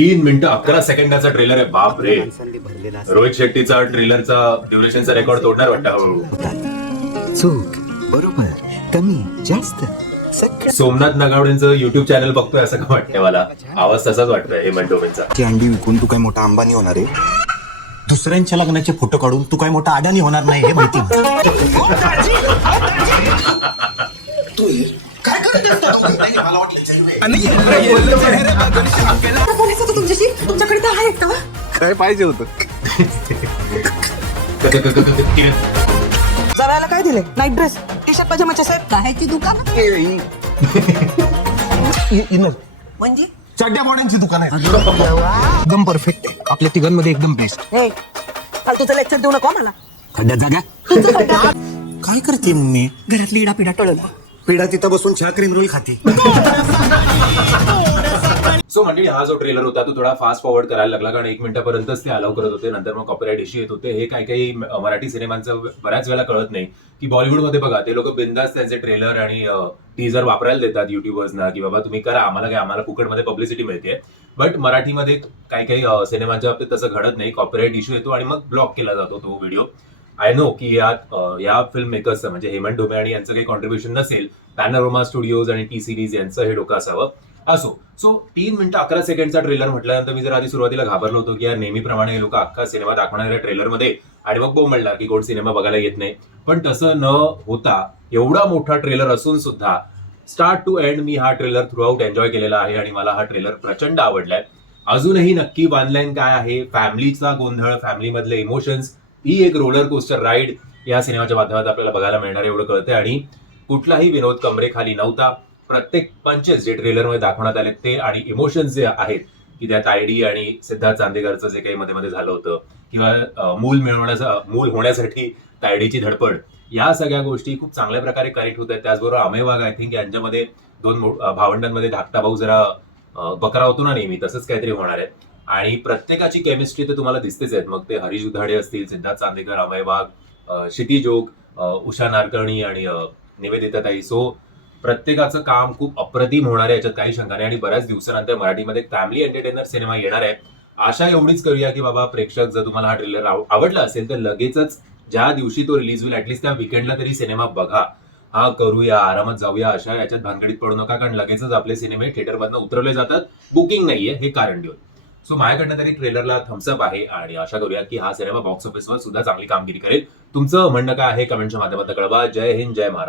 3 मिनिटं 11 सेकंदाचा ट्रेलर आहे. बाप रे. रोहित शेट्टीचा ट्रेलरचा ड्युरेशनचा रेकॉर्ड तोडणार वाटतं हळूहळू. चूक बरोबर कमी जास्त सोमनाथ नगावडेंचं युट्यूब चॅनल बघतोय असं का वाटतंय मला. आवाज तसाच वाटतोय हेमंत डोमेंचा. ती अंडी विकून तू काय मोठा अंबानी होणार आहे. दुसऱ्यांच्या लग्नाचे फोटो काढून तू काय मोठा अडाणी होणार नाही हे माहिती. काय तुमच्याकडे तर आहे का? काय पाहिजे होतं. जरायला काय दिले? नाईट ड्रेस, टी शर्ट, पजामाचे सेट. कायची दुकान म्हणजे चड्ड्या मोड्यांची दुकान आहे. एकदम परफेक्ट आहे. आपल्या तिघांमध्ये एकदम बेस्ट. काल तुझं लेक्चर देऊ नको मला. खड्ड्यात जागा काय करते मी. घरातली इडा पिडा टळलं. पिढा तिथं बसून चहा क्रीम रोल खाते. सो मंडळी, हा जो ट्रेलर होता तो थोडा फास्ट फॉरवर्ड करायला लागला, कारण 1 मिनिटापर्यंतच ते अलाव करत होते. नंतर मग कॉपीराइट इश्यू येत होते. हे काही मराठी सिनेमांचं बऱ्याच वेळा कळत नाही की बॉलिवूडमध्ये बघा ते लोक बिंदास त्यांचे ट्रेलर आणि टीजर वापरायला देतात युट्यूबर्सना की बाबा तुम्ही करा, आम्हाला काय, आम्हाला फुकटमध्ये पब्लिसिटी मिळते. बट मराठीमध्ये काही सिनेमांच्या बाबतीत तसं घडत नाही. कॉपीराइट इश्यू येतो आणि मग ब्लॉक केला जातो तो व्हिडिओ. आय नो की या फिल्म मेकर्सचं म्हणजे हेमंत डोमे आणि यांचं काही कॉन्ट्रीब्युशन नसेल. पॅनोरमा स्टुडिओज आणि टी सिरीज यांचं हे डोकं असावं. असो. सो 3 मिनिटं 11 सेकंडचा ट्रेलर म्हटल्यानंतर मी जर आधी सुरुवातीला घाबरलो होतो की यार नेहमीप्रमाणे हे लोक अख्खा सिनेमा दाखवणाऱ्या ट्रेलरमध्ये आणि मग बोंबलणार की कोण सिनेमा बघायला येत नाही. पण तसं न होता एवढा मोठा ट्रेलर असून सुद्धा स्टार्ट टू एंड मी हा ट्रेलर थ्रू आउट एन्जॉय केलेला आहे आणि मला हा ट्रेलर प्रचंड आवडलाय. अजूनही नक्की बांधलाईन काय आहे, फॅमिलीचा गोंधळ, फॅमिलीमधले इमोशन्स, ही एक रोलर कोस्टर राईड या सिनेमाच्या माध्यमात आपल्याला बघायला मिळणार एवढं कळतंय. आणि कुठलाही विनोद कमरे खाली नव्हता. प्रत्येक पंचेस जे ट्रेलरमध्ये दाखवण्यात आले ते आणि इमोशन्स जे आहेत की त्यात आयडी आणि सिद्धार्थ चांदेकरचं जे काही मध्ये मध्ये झालं होतं किंवा मूल होण्यासाठी तायडीची धडपड, या सगळ्या गोष्टी खूप चांगल्या प्रकारे कनेक्ट होत आहेत. त्याचबरोबर अमेय वाघ, आय थिंक यांच्यामध्ये 2 भावंडांमध्ये धाकटा भाऊ जरा बकरा होतो ना नेहमी, तसंच काहीतरी होणार आहे. आणि प्रत्येकाची केमिस्ट्री तर तुम्हाला दिसतेच आहेत. मग ते हरीश उधाडे असतील, सिद्धार्थ चांदेकर, अमेय वाघ, क्षिती जोग, उषा नारकर्णी आणि निवेदिता ताई. सो प्रत्येकाचं काम खूप अप्रतिम होणार आहे, याच्यात काही शंका नाही. आणि बऱ्याच दिवसानंतर मराठीमध्ये फॅमिली एंटरटेनर सिनेमा येणार आहे. आशा एवढीच करूया की बाबा प्रेक्षक, जर तुम्हाला हा ट्रेलर आवडला असेल तर लगेचच ज्या दिवशी तो रिलीज होईल ऍटलीस्ट त्या विकेंडला तरी सिनेमा बघा. हा करूया, आरामात जाऊया, अशा याच्यात भानगडीत पडू नका, कारण लगेचच आपले सिनेमे थिएटरमधनं उतरवले जातात. बुकिंग नाहीये हे कारण देऊन. सो माझ्याकडनं तरी ट्रेलरला थम्सअप आहे आणि आशा करूया की हा सिनेमा बॉक्स ऑफिसवर सुद्धा चांगली कामगिरी करेल. तुमचं म्हणणं काय आहे कमेंटच्या माध्यमातून कळवा. जय हिंद, जय महाराष्ट्र.